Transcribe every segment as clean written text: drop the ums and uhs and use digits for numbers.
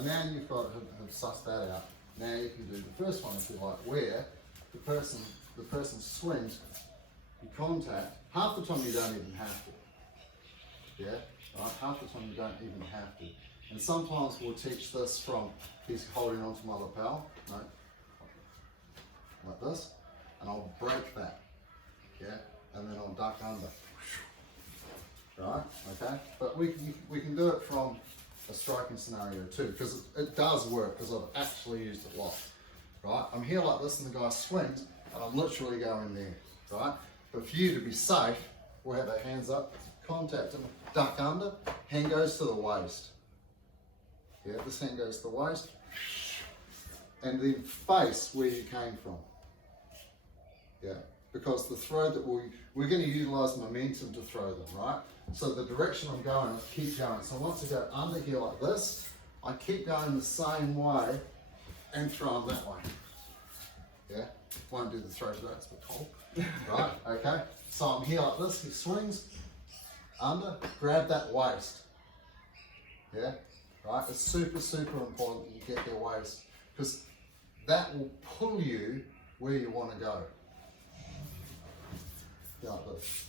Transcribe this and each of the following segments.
So now you've got have sussed that out. Now you can do the first one if you like, where the person swings, you contact. Half the time you don't even have to. Yeah, right. Half the time you don't even have to. And sometimes we'll teach this from he's holding onto my lapel, no, like this, and I'll break that. Yeah, and then I'll duck under. Right, okay, but we can do it from a striking scenario too, because it does work, because I've actually used it lots. Right, I'm here like this and the guy swings and I'm literally going there, right? But for you to be safe, we'll have our hands up, contact him, duck under, hand goes to the waist. Yeah, this hand goes to the waist, and then face where you came from. Yeah, because the throw that we're going to utilize momentum to throw them, right? So the direction I'm going, I keep going. So once I go under here like this, I keep going the same way and throw them that way. Yeah, won't do the throw today, it's a bit cold. Right, okay. So I'm here like this, he swings, under, grab that waist. Yeah, right. It's super, super important that you get their waist, because that will pull you where you want to go. Yeah, like this.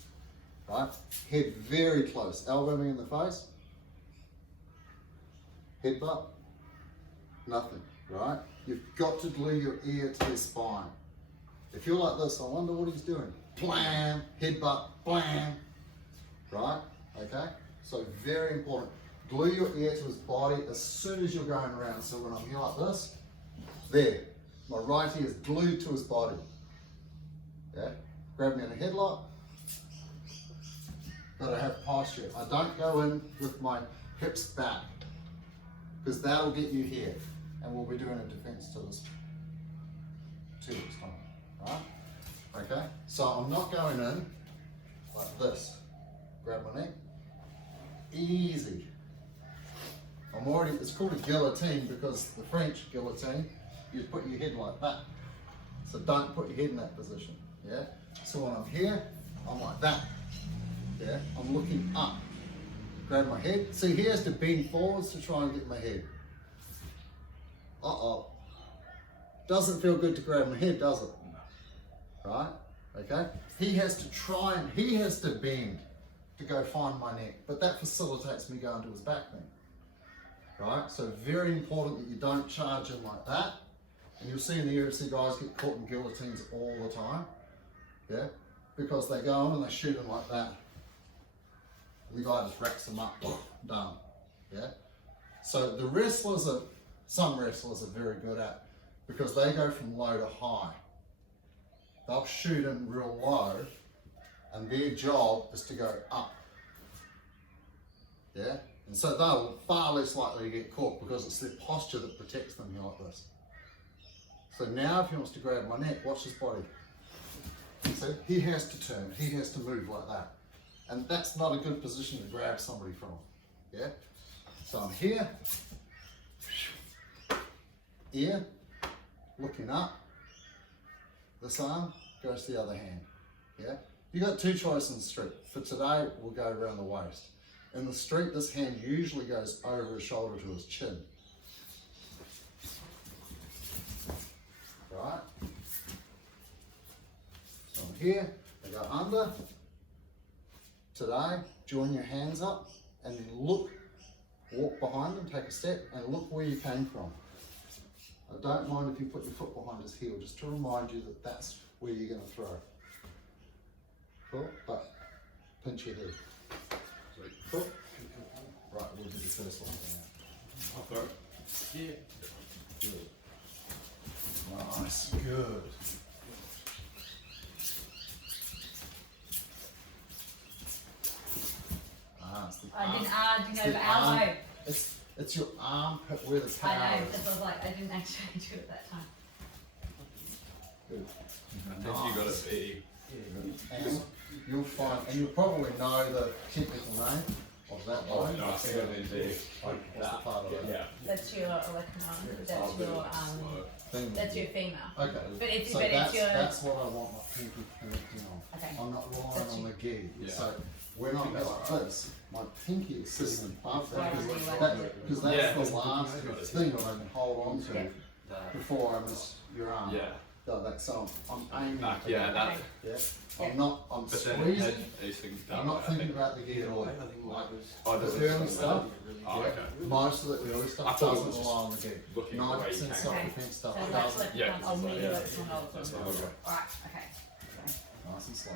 Right? Head very close. Elbow me in the face. Headbutt. Nothing. Right? You've got to glue your ear to their spine. If you're like this, I wonder what he's doing. Blam! Headbutt. Blam! Right? Okay? So very important. Glue your ear to his body as soon as you're going around. So when I'm here like this, there. My right ear is glued to his body. Yeah? Grab me in a headlock. Got to have posture. I don't go in with my hips back, because that'll get you here, and we'll be doing a defense to this 2 weeks time, right? Okay, so I'm not going in like this. Grab my neck, easy. It's called a guillotine, because the French guillotine, you put your head like that. So don't put your head in that position, yeah? So when I'm here, I'm like that. Yeah, I'm looking up. Grab my head. See, he has to bend forwards to try and get my head. Uh-oh. Doesn't feel good to grab my head, does it? Right? Okay? He has to try and he has to bend to go find my neck, but that facilitates me going to his back then. Right? So very important that you don't charge in like that. And you'll see in the UFC guys get caught in guillotines all the time. Yeah? Because they go on and they shoot them like that. The guy just racks them up, done. Yeah. So the wrestlers some wrestlers are very good at, because they go from low to high. They'll shoot in real low, and their job is to go up. Yeah. And so they're far less likely to get caught, because it's their posture that protects them here like this. So now if he wants to grab my neck, watch his body. So he has to turn, he has to move like that. And that's not a good position to grab somebody from. Yeah? So I'm here, ear, looking up, this arm goes to the other hand. Yeah? You got two choices in the street. For today, we'll go around the waist. In the street, this hand usually goes over his shoulder to his chin. Right? So I'm here, I go under. Today, join your hands up and then look, walk behind him, take a step and look where you came from. I don't mind if you put your foot behind his heel, just to remind you that that's where you're going to throw. Cool? But pinch your head. Cool? Right, we'll do the first one now. I'll throw. Yeah. Good. Nice. Good. I didn't over elbow. It's your armpit where the power I know, is. that's what I was like, I didn't actually do it that time. Good. And then you got to be. And you'll find, and you'll probably know the technical name of that Oh, bone. no, I think I mean the, like What's the that. part of that? Yeah. That's your olecranon. That's your Thing. That's your femur. Okay. But it's So but it's your. that's what I want my pinky connecting on. Okay. I'm not relying That's on you. the gi. Yeah. So when I go like this, my pinky is sitting above Right, that right. because that's Yeah. the last thing that I can hold on to before I miss your arm. Yeah. So I'm aiming. Back, for yeah, that. that. Yeah. I'm But then squeezing. head facing down. I'm not I thinking think. about the gi at all. Like, Oh, does the it? early stuff. Oh, Yeah. okay. Most of the early I stuff thought it doesn't was just rely on the gi. looking the way you 90% came. self Okay. defense stuff So that's doesn't. Yeah. I'll move Yeah. it from all That's of fine. them. Alright, okay. Nice and slow.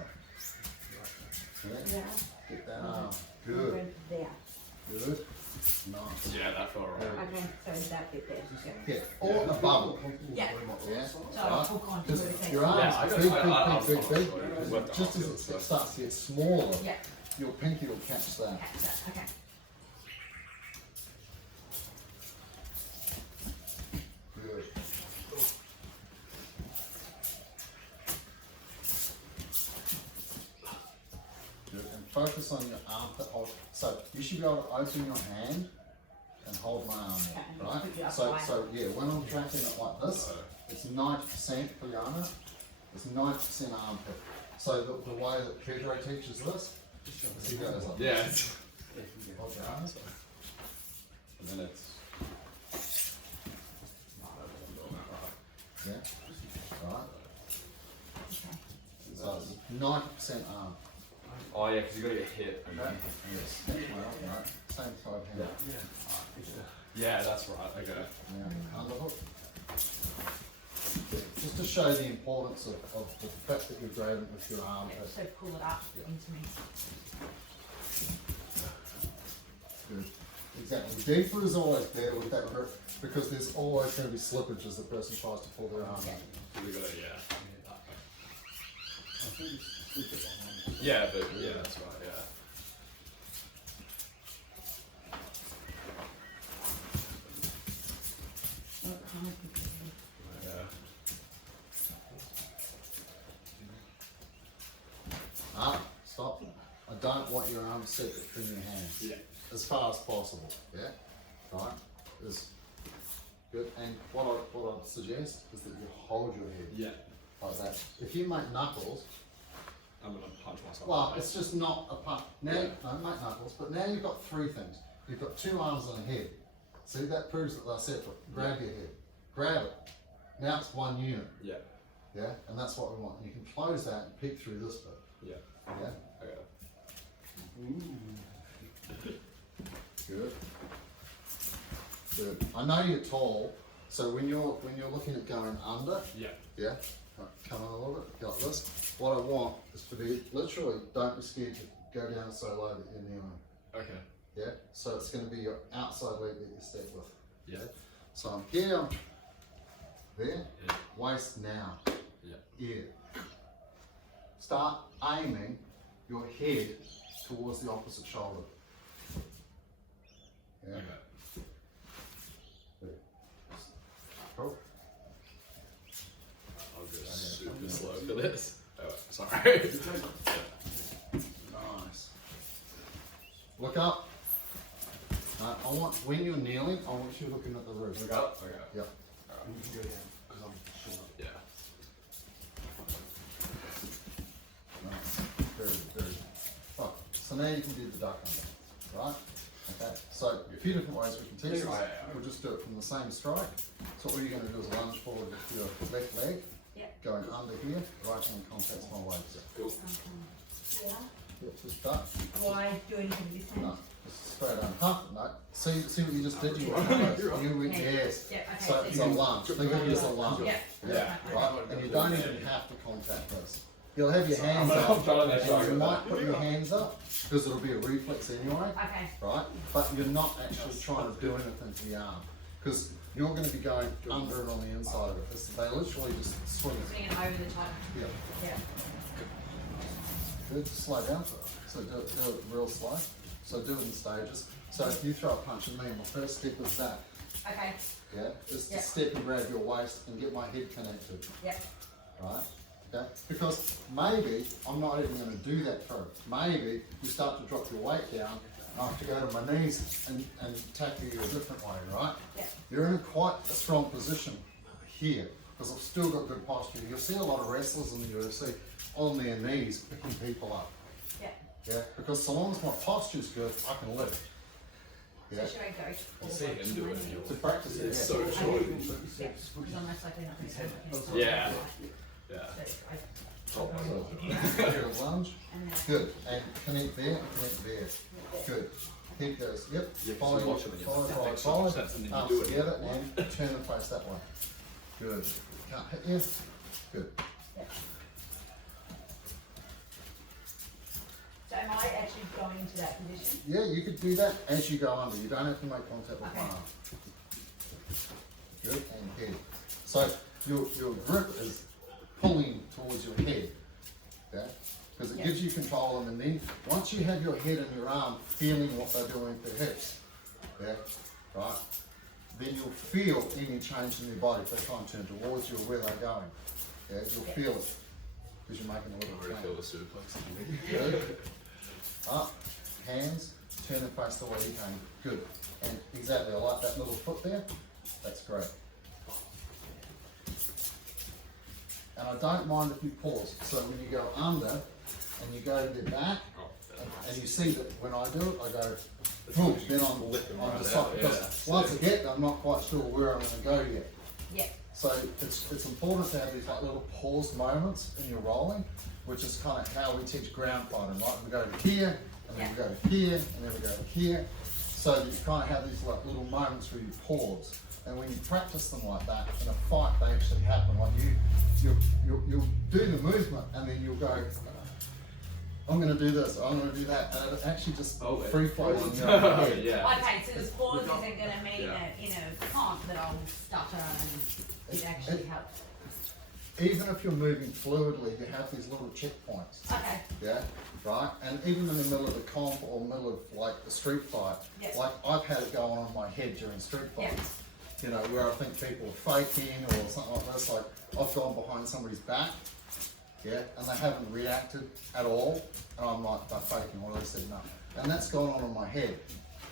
Yeah. Yeah. Get that arm. Good. There. Good. Nice. Yeah, that felt right. Okay, so that bit there. Yeah. Or a bubble. Yeah. Yeah. So I'll hook on to Because everything. your Yeah, arms I are got- big, I- big, big, big, I- big. worked Just on as it. it starts to get smaller, Yeah. your pinky will catch that. Catch that. Okay. Good. Good. And focus on your armpit hold. So you should be able to open your hand and hold my arm Okay, there, and put you right? up So, high. so yeah, when I'm tracking it like this, it's 90% Brianna, it's 90% armpit. So the way that Pedro teaches this, is he goes like Yeah. this. Hold your arms. And then it's. Yeah. Right. Okay. So it's 90% arm. Oh yeah, because you gotta get hit. And Okay. then, Yes. Well, right. Same side hand. yeah, that's right. Okay. Yeah. Underhook. Just to show the importance of the fact that you're grabbing with your arm. Yeah, so pull it up into me. Good. Exactly. Deeper is always better with that grip because there's always going to be slippage as the person tries to pull their arm Yeah. out. So we gotta, yeah. Yeah, but yeah, that's right. Yeah. Yeah. Stop. I don't want your arms separate from your hands. Yeah. As far as possible. Yeah. Right. Is good. And what I suggest is that you hold your head Yeah. like that. If you make knuckles, I'm gonna punch myself. well, it's just not a part. Now, don't make knuckles, but now you've got three things. You've got two arms and a head. See, that proves that they're separate. Grab your head. Grab it. Now it's one unit. Yeah. Yeah, and that's what we want. You can close that and peek through this bit. Yeah. Yeah, Okay. good. Good. I know you're tall, so when you're looking at going under, Yeah. yeah, come on a little bit, go like this. What I want is to be literally, don't be scared to go down so low that you're kneeling. Okay. Yeah, so it's going to be your outside leg that you step with. Yeah. So I'm here, I'm there, Yeah. waist now, Yeah. ear. Start aiming your head towards the opposite shoulder. Yeah. Okay. Cool. I'll go super slow for this. Oh, sorry. Nice. Look up. I want, when you're kneeling, I want you looking at the roof. Look up. Okay. Yep. Yeah. Nice. Very good, very good. Right, so now you can do the duck under, right? Okay, so a few different ways we can teach this. Right. We'll just do it from the same strike. So all you're going to do is lunge forward with your left leg, Yep. going under here, right hand contacts my waist. Cool. Yeah. Yep, just duck. Why do anything this hand? No, just straight on. Huh? No. See what you just did? You went close. You went, yes. Yeah, okay, So so it's a you- lunge. Think of it as a lunge. Yeah. Yeah. Right? And you don't even have to contact this. You'll have your hands I'm up. trying to make sure I And you got might put your hands up because it'll be a reflex anyway, Okay. right? But you're not actually trying to do anything to the arm because you're going to be going under and on the inside of it. They literally just swing it. Swing it over the top. Yeah. Yeah. Good. Slow down for it. So do it real slow. So do it in stages. So if you throw a punch at me, my first step is that. Okay. Yeah, just to Yeah. step and grab your waist and get my head connected, Yep. right? Okay, because maybe I'm not even going to do that throw. Maybe you start to drop your weight down I have to go to my knees and tackle you a different way, right? Yeah. You're in quite a strong position here because I've still got good posture. You'll see a lot of wrestlers in the UFC on their knees picking people up. Yeah. Yeah, because so long as my posture's good, I can lift. So Yeah. should I go all See the way him to do my it. knee? To practice it, It's yeah. so short. Yeah, because I'm most likely not going to stand up. Yeah. Yeah. So Get a lunge. and then Good. And connect there, connect there. Good. Head goes, yep. Yeah, Follow, so watch it and you- follow, that follow, makes so follow. much sense, and then you Arms do it. together and turn the face that way. Good. Can't hit you. Good. So am I actually going into that position? Yeah, you could do that as you go under. You don't have to make contact with Okay. one arm. Good, and head. So your grip is pulling towards your head, okay? Because it Yeah. gives you control, and then once you have your head and your arm feeling what they're doing with their hips, okay, right? Then you'll feel any change in your body if they try and turn towards you or where they're going. Okay, you'll Yeah. feel it because you're making a little I already feel change. the suplex. Good. Up, hands, turn and face the way you came. Good. And exactly, I like that little foot there. That's great. And I don't mind if you pause. So when you go under and you go to the back, and you see that when I do it, I go, boom, then I'm right just out, because yeah. once I get there, I'm not quite sure where I'm going to go yet. Yeah. So it's important to have these like little pause moments in your rolling, which is kind of how we teach ground fighting, right? We go to here, and then we go to here, and then we go to here. So you kind of have these like little moments where you pause. And when you practice them like that, in a fight they actually happen. Like you'll do the movement, and then you'll go, I'm going to do this, I'm going to do that, and it actually just free flows in your own head. Yeah. Okay, so this pause isn't going to mean Yeah. that, you know, can't, that I'll stutter and it actually helps. Even if you're moving fluidly, you have these little checkpoints. Okay. Yeah, right? And even in the middle of the comp or middle of like a street fight, Yes. like I've had it going on in my head during street Yeah. fights, you know, where I think people are faking or something like this. Like I've gone behind somebody's back, yeah, and they haven't reacted at all, and I'm like, they're faking, or they said no. And that's gone on in my head.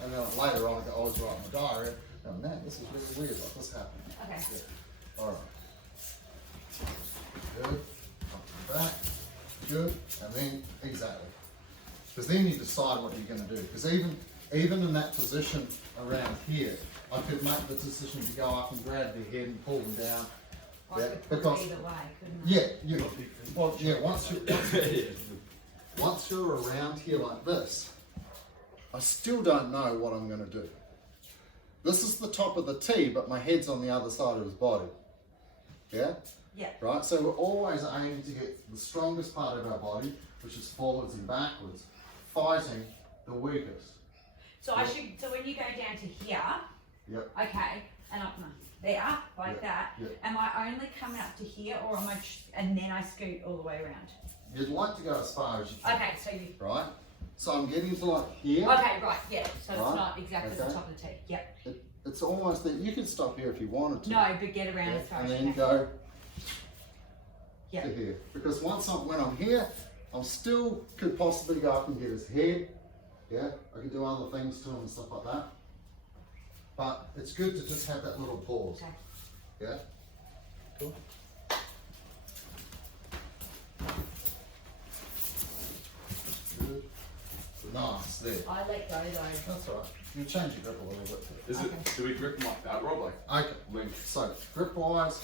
And then later on, I go, I was writing my diary, and man, this is really weird, like this happened. Okay. Yeah. All right. Good. Up and back. Good. And then exactly. Because then you decide what you're going to do. Because even in that position around here, I could make the decision to go up and grab their head and pull them down. I Yeah, could put because- it either way, couldn't I? Yeah, well, yeah. Once you're around here like this, I still don't know what I'm going to do. This is the top of the T, but my head's on the other side of his body. Yeah. Yeah. Right, so we're always aiming to get the strongest part of our body, which is forwards and backwards, fighting the weakest. So I should, so when you go down to here, Yep. okay, and up there, like Yeah, that, yeah. am I only coming up to here or am I, and then I scoot all the way around? You'd like to go as far as you can. Okay, so you, Right? So I'm getting to like here. okay, right, yeah, so Right, it's not exactly the okay. top of the T, yep. It's almost that you can stop here if you wanted to. No, but get around Yeah, as far and as then you can. go Yeah. to here. Because when I'm here, I still could possibly go up and get his head. Yeah, I could do other things to him and stuff like that. But it's good to just have that little pause. Okay. Yeah? Cool. Good. Nice, there. I let go though. That's all right. You change your grip a little bit. Is Okay. it? Do we grip them like that, Rob? Like Okay, link? so grip wise,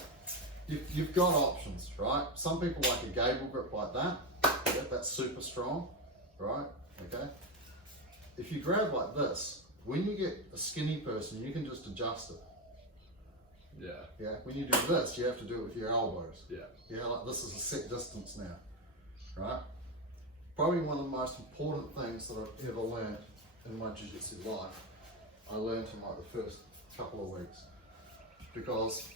you've got options, right? Some people like a gable grip like that. Yeah, that's super strong, right? Okay. If you grab like this, when you get a skinny person, you can just adjust it. Yeah. Yeah. When you do this, you have to do it with your elbows. Yeah. Yeah, like this is a set distance now, right? Probably one of the most important things that I've ever learned in my jiu-jitsu life, I learned in like the first couple of weeks. Because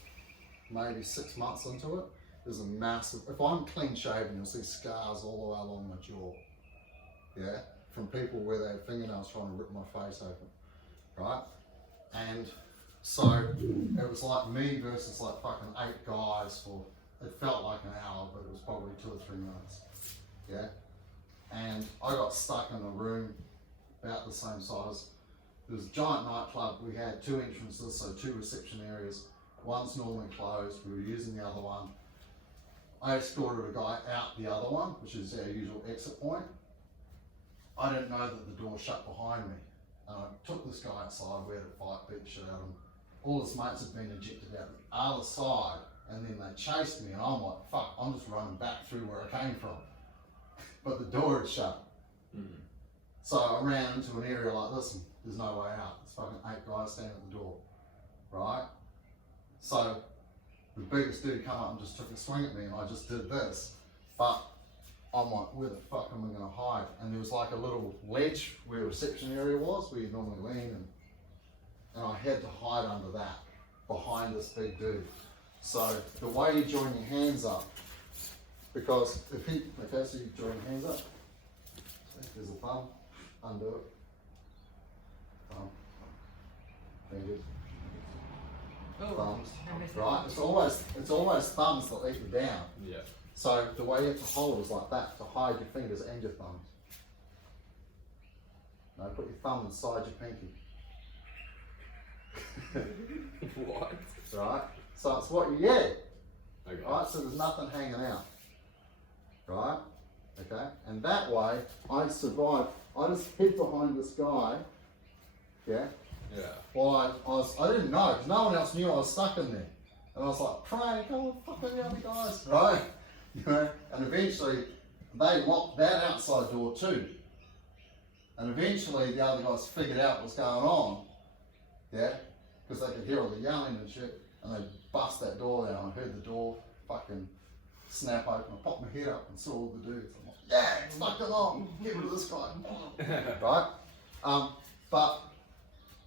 maybe 6 months into it, there's a massive, if I'm clean shaven, you'll see scars all the way along my jaw. Yeah, from people where they have fingernails trying to rip my face open, right? And so it was like me versus like fucking 8 guys for, it felt like an hour, but it was probably 2 or 3 minutes. Yeah. And I got stuck in a room about the same size. It was a giant nightclub. We had 2 entrances, so 2 reception areas. One's normally closed. We were using the other one. I escorted a guy out the other one, which is our usual exit point. I didn't know that the door shut behind me. And I took this guy outside. We had a fight, beat the shit out of him. All his mates had been ejected out the other side, and then they chased me, and I'm like, fuck, I'm just running back through where I came from. But the door had shut. So I ran into an area like this, and there's no way out. There's fucking 8 guys standing at the door, right? So the biggest dude come up and just took a swing at me, and I just did this. But I'm like, where the fuck am I gonna hide? And there was like a little ledge where the reception area was, where you normally lean, and I had to hide under that, behind this big dude. So the way you join your hands up, because if he, okay, so you join your hands up. There's a thumb, undo it. Thumb, fingers, thumbs, right? It's always thumbs that lead you down. Yeah. So the way you have to hold is like that, to hide your fingers and your thumbs. Now put your thumb inside your pinky. What? Right? So it's what you get. Okay. Right? So there's nothing hanging out. Right? Okay? And that way, I survived. I just hid behind this guy. Yeah? Yeah. While I didn't know, because no one else knew I was stuck in there. And I was like, pray, come on, fucking the other guys. Right? You know? And eventually, they locked that outside door too. And eventually, the other guys figured out what's going on. Yeah? Because they could hear all the yelling and shit. And they bust that door down. I heard the door fucking snap open. I popped my head up and saw all the dudes. I'm like, yeah, fucking on, get rid of this guy. Right? But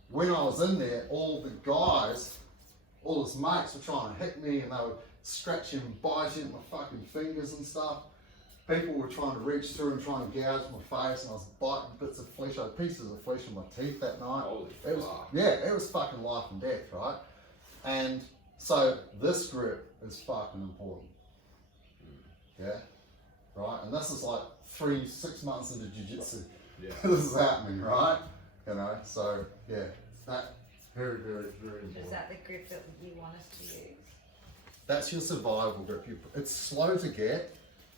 when I was in there, all the guys, all his mates were trying to hit me, and they were scratching and biting at my fucking fingers and stuff. People were trying to reach through and try and gouge my face, and I was biting bits of flesh. I had pieces of flesh in my teeth that night. Holy It was, fuck. yeah, it was fucking life and death, right? And so this grip is fucking important. Yeah? Right? And this is like 6 months into jiu-jitsu. Yeah. This is happening, right? You know, so yeah, that very, very, very important. Is that the grip that you want us to use? That's your survival grip. It's slow to get,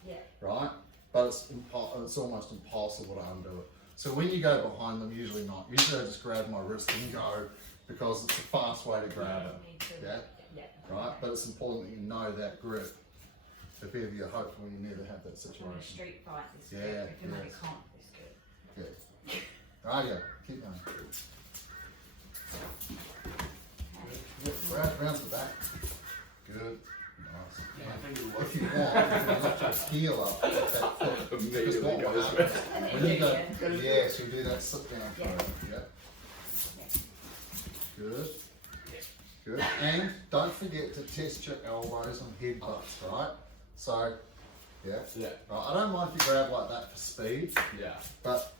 Yeah. right? But it's almost impossible to undo it. So when you go behind them, usually not. Usually I just grab my wrist and go, because it's a fast way to grab it. You need to, Yeah. Yeah. Right? But it's important that you know that grip. If ever you're hopeful, you never have that In a situation. street fight, this Yeah, good. If you make yes. a comp, it's good. Good. Right, yeah. Keep going. Good. Round to the back. Good. Nice. If you want, lift your heel up with that foot. Immediately Just what will goes happen. back. And then When you you go, do yes, you do that sit down Yeah. throw. Yeah. Good. Good. And don't forget to test your elbows and head butts, right? So, yeah. Yeah. Right. I don't mind if you grab like that for speed, Yeah. but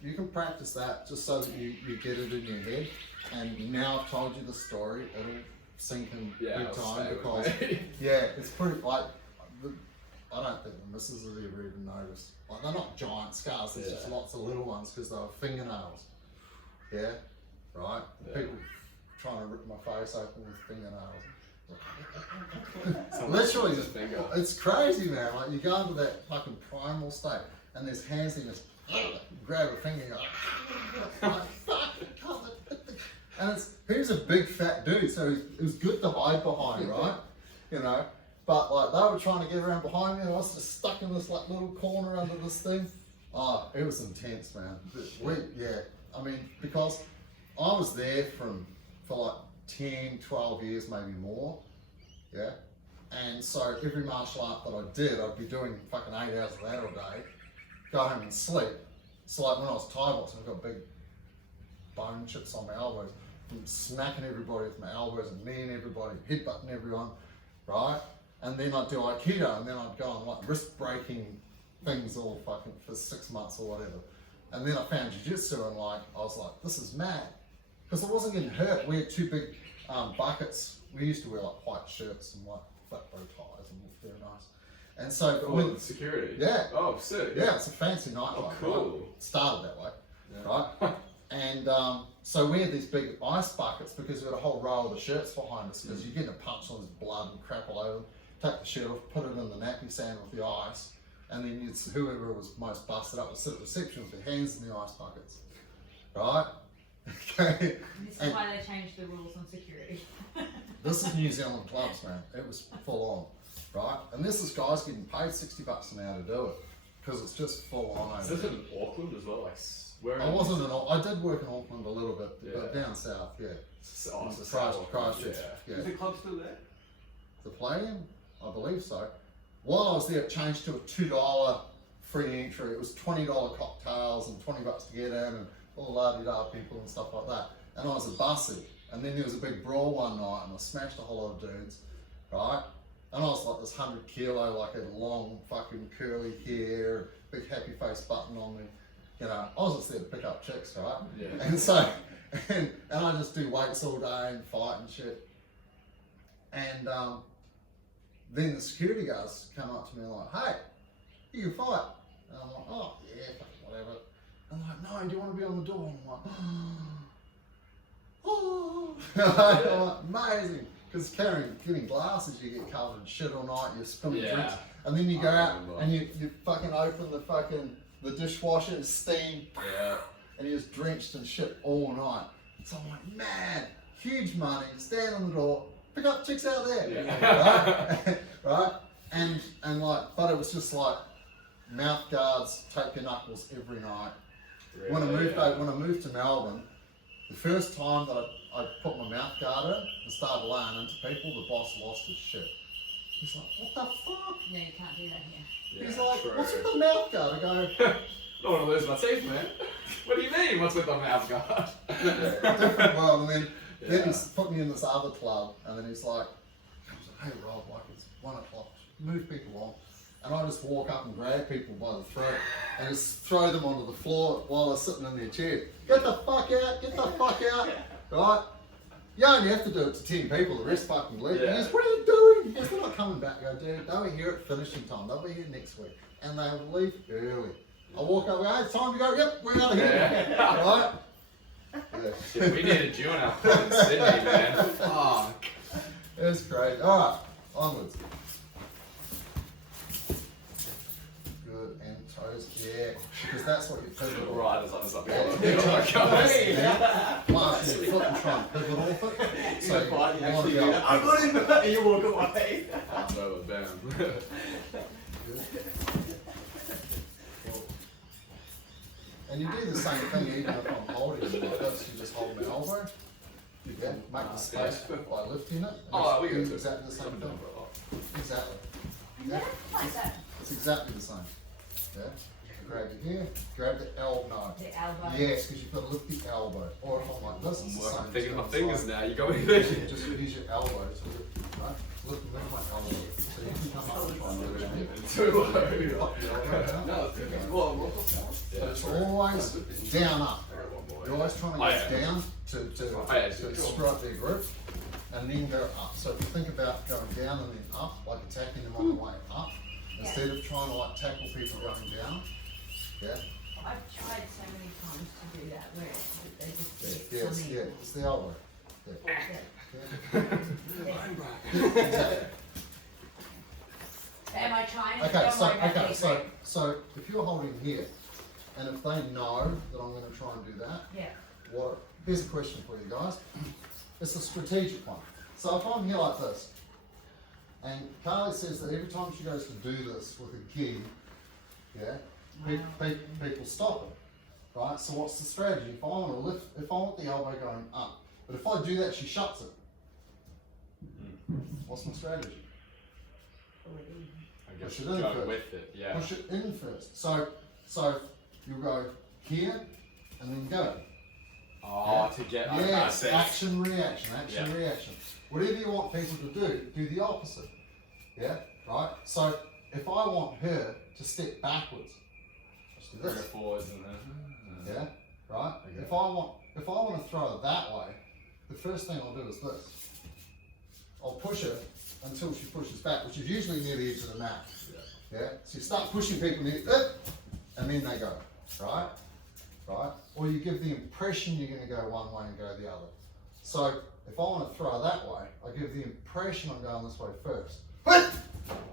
you can practice that just so that you get it in your head. And now I've told you the story, it'll sink in Yeah. big I'll time stay because with me. yeah, it's pretty like I don't think the missus has ever even noticed. Like they're not giant scars, there's just Yeah. lots of little ones because they were fingernails. Yeah, right. Yeah. People trying to rip my face open with fingernails. Literally, Just finger. it's crazy, man. Like you go into that fucking primal state, and there's hands in this. Grab a finger, and go, like, fuck, and he's a big fat dude, so it was good to hide behind, right? You know, but like they were trying to get around behind me, and I was just stuck in this like little corner under this thing. Oh, it was intense, man. I mean, because I was there for like 10, 12 years, maybe more. Yeah. And so every martial art that I did, I'd be doing fucking 8 hours of that all day, go home and sleep. So like when I was Thai boxing, I've got big bone chips on my elbows. I'm smacking everybody with my elbows and kneeing everybody, headbutting everyone, right? And then I'd do Aikido, and then I'd go on like wrist breaking things all fucking for 6 months or whatever. And then I found jiu-jitsu, and like I was like, this is mad. Because I wasn't getting hurt. We had 2 big buckets. We used to wear like white shirts and like flat bow ties, and looked very nice. And so Oh, when, security. yeah. Oh, sick. yeah, it's a fancy nightclub. Oh, cool. Right? It started that way. right? And so we had these big ice buckets because we had a whole row of the shirts behind us because you're getting a punch on this blood and crap all over them. Take the shirt off, put it in the nappy sand with the ice, and then whoever was most busted up would sit at the reception with their hands in the ice buckets, right? Okay. This is why they changed the rules on security. This is New Zealand clubs, man. It was full on, right? And this is guys getting paid $60 an hour to do it because it's just full on. Is this in Auckland as well? Like, where? I wasn't in. I did work in Auckland a little bit, but Yeah. down south, yeah. Oh, It's it's Christchurch, Yeah. yeah. Is the club still there? The Palladium, I believe so. While I was there, it changed to a $2 free entry. It was $20 cocktails and $20 to get in, and all la-di-da people and stuff like that. And I was a bussy. And then there was a big brawl one night, and I smashed a whole lot of dudes, right? And I was like this 100 kilo, like a long fucking curly hair, big happy face button on me. You know, I was just there to pick up chicks, right? Yeah. And so, and I just do weights all day and fight and shit. And then the security guards come up to me and like, hey, you can fight. And I'm like, oh, yeah, whatever. I'm like, no, do you want to be on the door? And I'm like, oh, I'm like, amazing. Because getting glasses, you get covered in shit all night, you're spilling Yeah. drinks. And then you go I out remember. and you fucking open the dishwasher, it's steam, Yeah. and you're just drenched in shit all night. So I'm like, man, huge money, stand on the door, pick up chicks out there, Yeah. right? Right? And like, but it was just like mouth guards, tape your knuckles every night. When I moved to Melbourne, the first time that I put my mouth guard in and started laying into people, the boss lost his shit. He's like, what the fuck? Yeah, you can't do that here. Yeah, He's like, true. what's with the mouth guard? I go, Don't want to lose my teeth, man. What do you mean? What's with the mouth guard? different world. And then Yeah. he's put me in this other club, and then he's like, hey Rob, like it's 1 o'clock, move people on. And I just walk up and grab people by the throat and just throw them onto the floor while they're sitting in their chair. Get the fuck out, get the fuck out, right? You only have to do it to 10 people, the rest fucking leave. Yeah. He goes, what are you doing? He goes, they're not coming back. I go, dude, they'll be here at finishing time, they'll be here next week. And they will leave early. I walk over, hey, it's time to go, yep, we're out of here. Yeah. Right? Yeah, we needed you in our club in Sydney, man. Fuck. It's great. Alright, onwards. Good, and toes, yeah. Because that's what you pivot Right, it's like something. Yeah. Plus, your foot and try and pivot off it. So you want to go. I got him, and you walk away. No, bam. And you do the same thing even if I'm holding it like this. You just hold my elbow. You can make the space by lifting it. Oh, we do can do exactly the same thing. Exactly. Yeah, like that. It's exactly the same. Yeah. Grab it here. Grab the elbow. No. The elbow. Yes, because you've got to lift the elbow. Or if I'm like this, it's the same. I'm thinking of my It's fingers like- now. You got me thinking. Just use your elbow to lift, right? Lift my elbow. So you can come up and try and lift it. Too low. Pop the elbow down. No, it's good. Well, But it's always down up. You're always trying to Oh, get yeah. down to yeah, sure. strike their grip and then go up. So if you think about going down and then up, like attacking them on the way up, instead of trying to like tackle people going down, yeah, I've tried so many times to do that where they just do yes, something. yeah, it's the elbow. Yeah. Yeah. Yeah. Exactly. Am I trying to Okay, don't so worry about these, right? so if you're holding here, and if they know that I'm going to try and do that, Yeah. what? Here's a question for you guys. It's a strategic one. So if I'm here like this, and Carly says that every time she goes to do this with a gi, yeah, people stop it, right? So what's the strategy? If I want to lift, if I want the elbow going up, but if I do that, she shuts it. What's my strategy? I guess Push it you in go first. with it, yeah. Push it in first. So you go here and then go. Oh, to get Yes, sense. action, reaction, action, Yeah. reaction. Whatever you want people to do the opposite. Yeah, right? So if I want her to step backwards, let's do Bring it this. forwards and then. Yeah, right? Okay. If I want to throw it that way, the first thing I'll do is this. I'll push her until she pushes back, which is usually near the edge of the mat. Yeah. Yeah, so you start pushing people near, and then they go, right? right? Or you give the impression you're going to go one way and go the other. So if I want to throw that way, I give the impression I'm going this way first.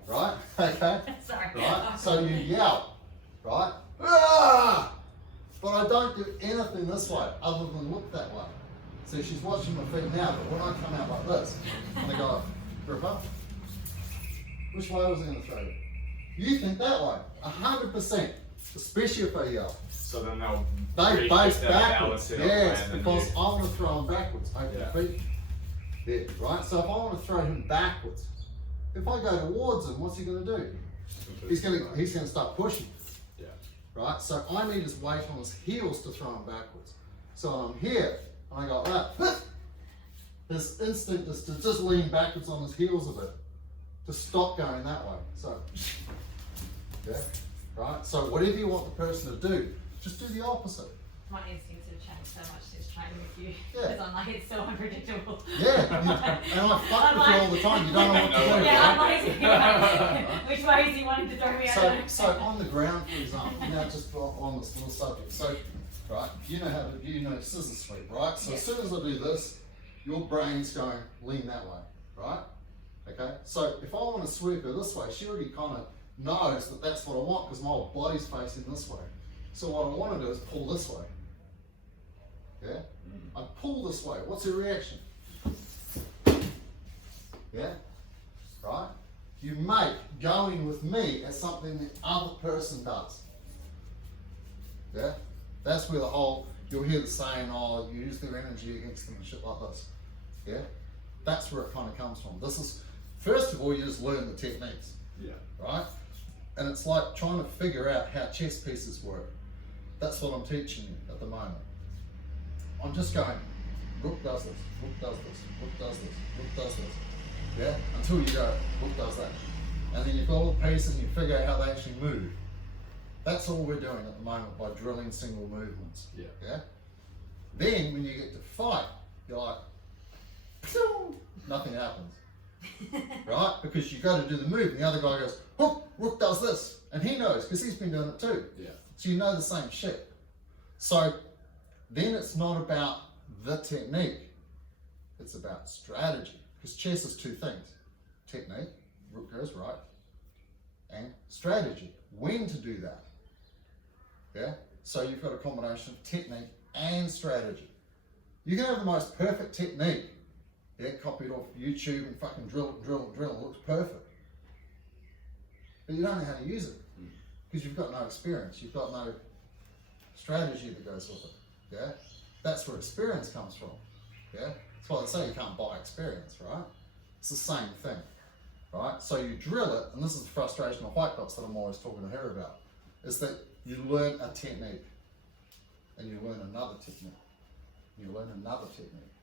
Right? Okay? Sorry. Right? So you yell, right? Ah! But I don't do anything this way other than look that way. So she's watching my feet now, but when I come out like this, and they go, grip up. Which way was I going to throw you? You think that way, 100%, especially if I yell. So then they'll They reach base that backwards, balance it yes, and then because you- I want to throw him backwards, open Yeah. the feet. There, right? So if I want to throw him backwards, if I go towards him, what's he going to do? He's going to start pushing. Yeah. Right? So I need his weight on his heels to throw him backwards. So I'm here, and I go that. His instinct is to just lean backwards on his heels a bit, to stop going that way. So, yeah, right? So whatever you want the person to do, just do the opposite. My instincts have changed so much since training with you. Yeah. Because I'm like, it's so unpredictable. Yeah, and I fuck with you all the time. You don't know what to do. Yeah, right? I'm like, which way is he wanting to throw me out? So on the ground, for example, now just on this little subject. So, right, you know scissor sweep, right? So as soon as I do this, your brain's going lean that way, right? Okay. So if I want to sweep her this way, she already kind of knows that that's what I want because my whole body's facing this way. So what I want to do is pull this way. Yeah. I pull this way. What's her reaction? Yeah. Right? You make going with me as something the other person does. Yeah? That's where the whole, you'll hear the saying, oh, you use their energy against them and shit like this. Yeah? That's where it kind of comes from. This is, first of all, you just learn the techniques. Yeah. Right? And it's like trying to figure out how chess pieces work. That's what I'm teaching you at the moment. I'm just going, Rook does this, Rook does this, Rook does this, Rook does this. Yeah? Until you go, Rook does that. And then you've got all the pieces and you figure out how they actually move. That's all we're doing at the moment by drilling single movements. Yeah. Yeah? Then when you get to fight, you're like, pew! Nothing happens. Right? Because you go to do the move and the other guy goes, Rook, Rook does this. And he knows because he's been doing it too. Yeah. So you know the same shit. So then it's not about the technique, it's about strategy. Because chess is two things. Technique, rook goes right, and strategy, when to do that. Yeah? So you've got a combination of technique and strategy. You can have the most perfect technique, yeah, copied off YouTube and fucking drill, it, it looks perfect. But you don't know how to use it. Because you've got no experience, you've got no strategy that goes with it. Yeah, that's where experience comes from. Yeah, that's why they say you can't buy experience, right? It's the same thing, right? So you drill it, and this is the frustration of white belts that I'm always talking to her about, is that you learn a technique, and you learn another technique, and you learn another technique.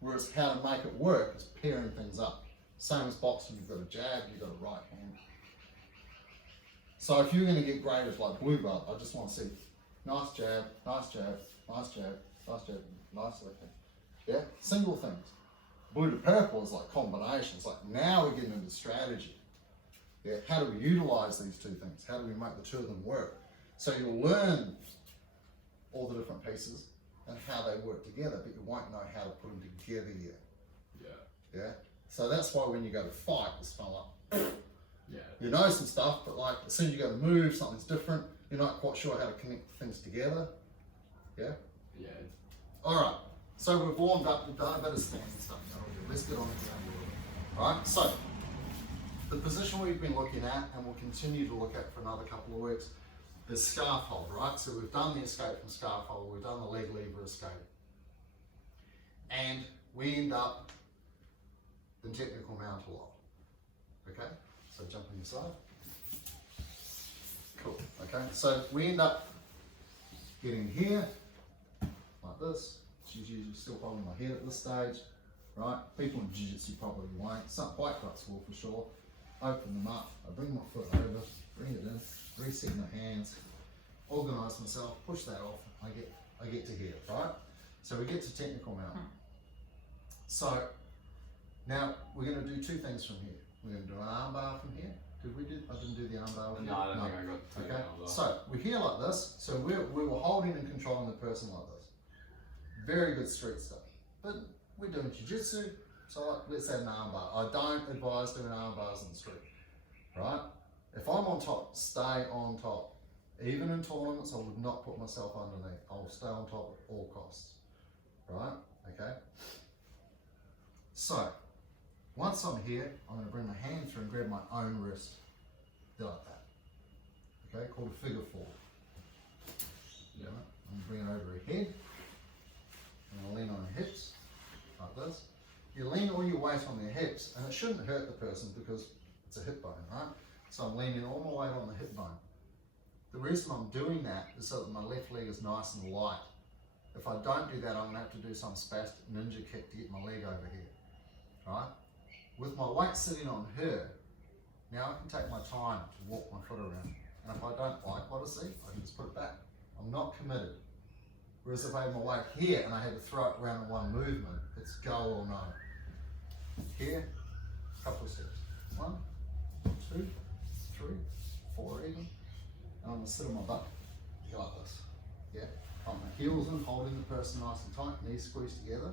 Whereas how to make it work is pairing things up. Same as boxing, you've got a jab, you've got a right hand. So if you're going to get graded like blue belt, I just want to see nice jab, nice jab, nice jab, nice jab, nice left hand. Yeah, single things. Blue to purple is like combinations. Like now we're getting into strategy. Yeah, how do we utilize these two things? How do we make the two of them work? So you'll learn all the different pieces and how they work together, but you won't know how to put them together yet. Yeah. Yeah. So that's why when you go to fight, it's fun like. Yeah. You know some stuff, but like as soon as you go to move, something's different. You're not quite sure how to connect things together. Yeah? Yeah. Alright, so we've warmed up, we've done a bit of standing stuff. Let's get on the ground a little bit. Alright, so the position we've been looking at and we'll continue to look at for another couple of weeks is scarf hold, right? So we've done the escape from scarf hold, we've done the leg lever escape. And we end up in technical mount a lot. Okay? So jump on your side. Cool. Okay, so we end up getting here, like this. She's usually still holding my head at this stage, right? People in jiu-jitsu probably won't. Some white belts will for sure. Open them up. I bring my foot over, bring it in, reset my hands, organise myself, push that off. I get to here, right? So we get to technical mount. So now we're going to do two things from here. We're going to do an arm bar from here. Did we do? I didn't do the arm bar. No, I don't think I got Okay, Yeah, so we're here like this, so we were holding and controlling the person like this. Very good street stuff. But we're doing jiu-jitsu, so like, let's say an armbar. I don't advise doing armbars in the street, right? If I'm on top, stay on top. Even in tournaments, I would not put myself underneath. I will stay on top at all costs, right? Okay. So, once I'm here, I'm going to bring my hand through and grab my own wrist. Do like that. Okay, called a figure four. Yeah. I'm going to bring it over your head. I'm going to lean on your hips, like this. You lean all your weight on their hips, and it shouldn't hurt the person because it's a hip bone, right? So I'm leaning all my weight on the hip bone. The reason I'm doing that is so that my left leg is nice and light. If I don't do that, I'm going to have to do some spastic ninja kick to get my leg over here, right? With my weight sitting on her, now I can take my time to walk my foot around. And if I don't like what I see, I can just put it back. I'm not committed. Whereas if I had my weight here and I had to throw it around in one movement, it's go or no. Here, couple of steps. 1, 2, 3, 4 even. And I'm going to sit on my butt, go like this. Yeah. Got my heels in, holding the person nice and tight, knees squeezed together.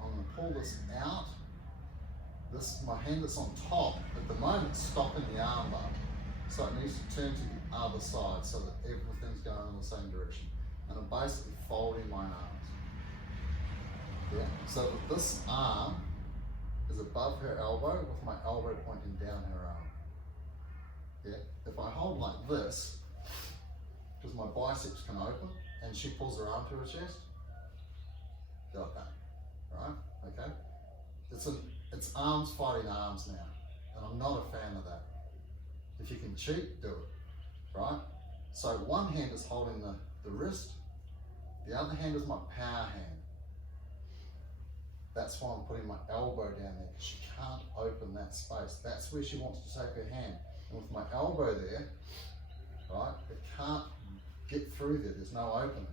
I'm going to pull this out. My hand that's on top, at the moment, stopping the arm bar. So it needs to turn to the other side so that everything's going in the same direction. And I'm basically folding my arms. Yeah. So that this arm is above her elbow with my elbow pointing down her arm. Yeah. If I hold like this, because my biceps can open, and she pulls her arm to her chest, go like that. Right? Okay? It's arms fighting arms now, and I'm not a fan of that. If you can cheat, do it, right? So one hand is holding the wrist, the other hand is my power hand. That's why I'm putting my elbow down there, because she can't open that space. That's where she wants to take her hand. And with my elbow there, right, it can't get through there, there's no opening.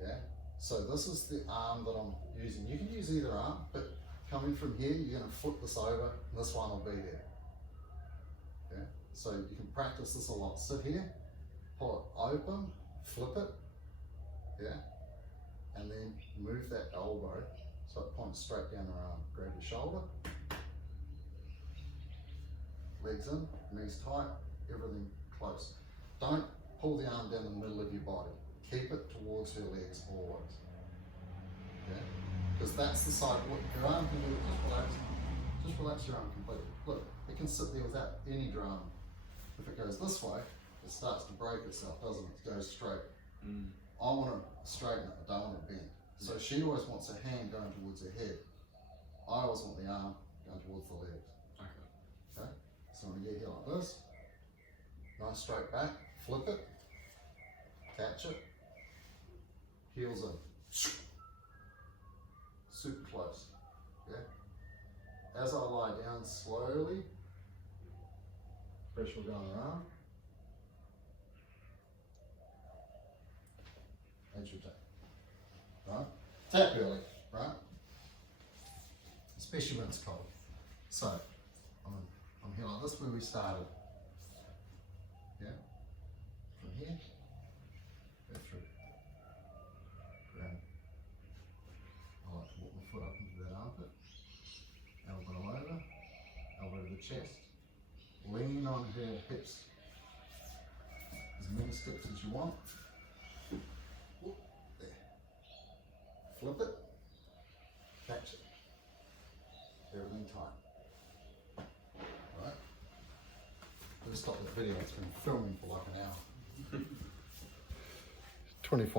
Yeah? So this is the arm that I'm using. You can use either arm, but coming from here, you're going to flip this over, and this one will be there. Yeah? So you can practice this a lot. Sit here, pull it open, flip it, yeah, and then move that elbow so it points straight down her arm. Grab your shoulder, legs in, knees tight, everything close. Don't pull the arm down the middle of your body. Keep it towards her legs always. Yeah? Because that's the side, what your arm can do, just relax your arm completely. Look, it can sit there without any drama. If it goes this way, it starts to break itself, doesn't it? It goes straight. I want to straighten it, I don't want it bent. So she always wants her hand going towards her head. I always want the arm going towards the legs. Okay? So I'm going to get here like this. Nice straight back, flip it, catch it, heels in. Super close. Yeah? As I lie down slowly, pressure will go on the arm. And you tap. Right? Tap early, right? Especially when it's cold. So, I'm here like this where we started. Yeah? From here, go through. Grab. I like to walk my foot up into that armpit. Elbow over. Elbow to the chest. Lean on her hips. As many steps as you want. There. Flip it. Catch it. Everything tight. Right? I'll just stop the video. It's been filming for like an hour. 24.